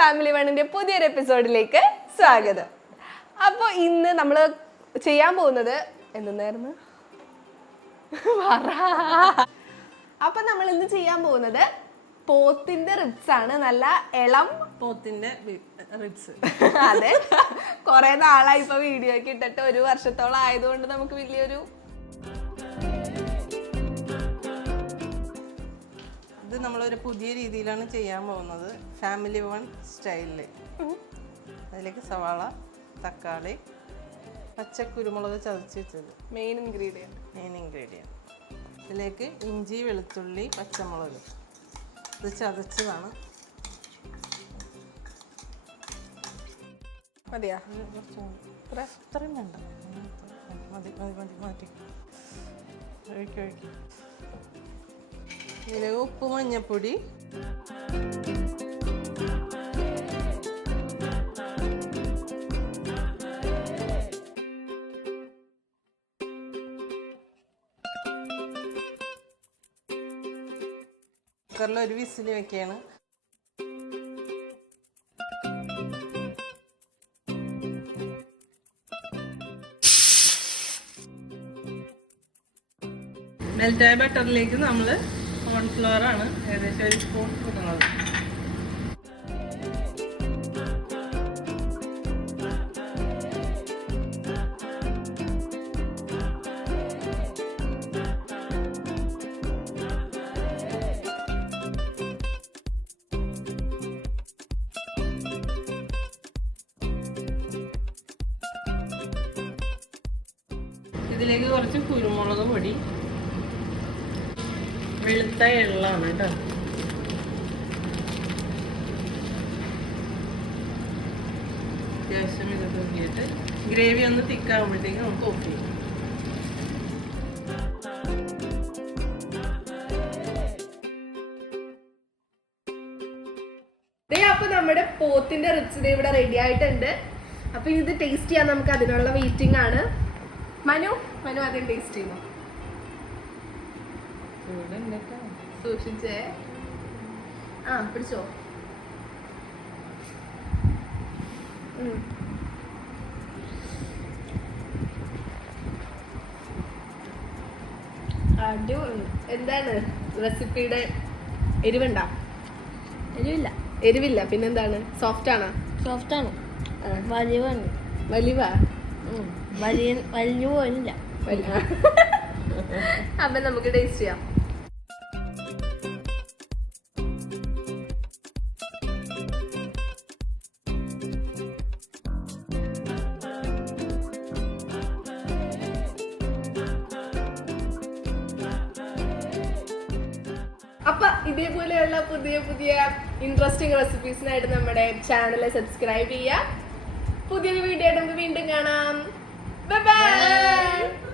Family വണ്ണിന്റെ പുതിയൊരു എപ്പിസോഡിലേക്ക് സ്വാഗതം. അപ്പോൾ ഇന്ന് നമ്മൾ ചെയ്യാൻ പോകുന്നത് എന്തെന്നായിരുന്നു? പറ. അപ്പൊ നമ്മൾ ഇന്ന് ചെയ്യാൻ പോകുന്നത് പോത്തിന്റെ റിബ്സ് ആണ്. നല്ല ഇളം പോത്തിന്റെ റിബ്സ് അതെ. കുറെ നാളായി ഇപ്പൊ വീഡിയോ ഒക്കെ ഇട്ടിട്ട് ഒരു വർഷത്തോളം ആയതുകൊണ്ട് നമുക്ക് വലിയൊരു നമ്മളൊരു പുതിയ രീതിയിലാണ് ചെയ്യാൻ പോകുന്നത്. ഫാമിലി വൺ സ്റ്റൈലിൽ അതിലേക്ക് സവാള തക്കാളി പച്ച കുരുമുളക് ചതച്ച് വെച്ചത്. മെയിൻ ഇൻഗ്രീഡിയന്റ് മെയിൻ ഇൻഗ്രീഡിയന്റ് ഇതിലേക്ക് ഇഞ്ചി വെളുത്തുള്ളി പച്ചമുളക്. ഇത് ചതച്ചതാണ്. മതിയാ. ഇത്രയും വേണ്ട. മതി മതി മതി മാറ്റി. ഒഴിക്കും ഒഴിക്കും. ഇതിലേക്ക് ഉപ്പ് മഞ്ഞപ്പൊടി. കുക്കറിൽ ഒരു വിസിൽ വെക്കുകയാണ് മെൽറ്റായ ബട്ടറിലേക്ക് നമ്മൾ കോൺഫ്ലവർ ആണ് ഏകദേശം ഒരു സ്പൂൺ കൊടുക്കുന്നത്. ഇതിലേക്ക് കുറച്ച് കുരുമുളക് പൊടി വെളുത്ത എള്ളാണ് കേട്ടോ. അത്യാവശ്യം ഇത് തൂക്കിയിട്ട് ഗ്രേവി ഒന്ന് തിക്കാകുമ്പോഴത്തേക്കും നമുക്ക് ഓഫ് ചെയ്യാം. നമ്മുടെ പോത്തിന്റെ റിച്ച് ഇവിടെ റെഡി ആയിട്ടുണ്ട്. അപ്പൊ ഇത് ടേസ്റ്റ് ചെയ്യാൻ നമുക്ക് അതിനുള്ള വെയിറ്റിംഗ് ആണ്. മനു മനു ആദ്യം ടേസ്റ്റ് ചെയ്യുന്നു. സൂക്ഷിച്ചേ. ആ പിടിച്ചോ. അടിപൊളി എന്താണ് റെസിപ്പിയുടെ എരിവുണ്ടാ? എരിവില്ല. എരിവില്ല. പിന്നെന്താണ്? സോഫ്റ്റ് ആണോ സോഫ്റ്റ് ആണ് വലിവാണ്. വലിവ? വലിയ വലിയ പോലില്ല അപ്പൊ നമുക്ക് ടേസ്റ്റ് ചെയ്യാം. ഇതേപോലെയുള്ള പുതിയ പുതിയ ഇൻട്രസ്റ്റിംഗ് റെസിപ്പീസിനായിട്ട് നമ്മുടെ ചാനൽ സബ്സ്ക്രൈബ് ചെയ്യുക. പുതിയൊരു വീഡിയോ ആയിട്ട് നമുക്ക് വീണ്ടും കാണാം. ബൈ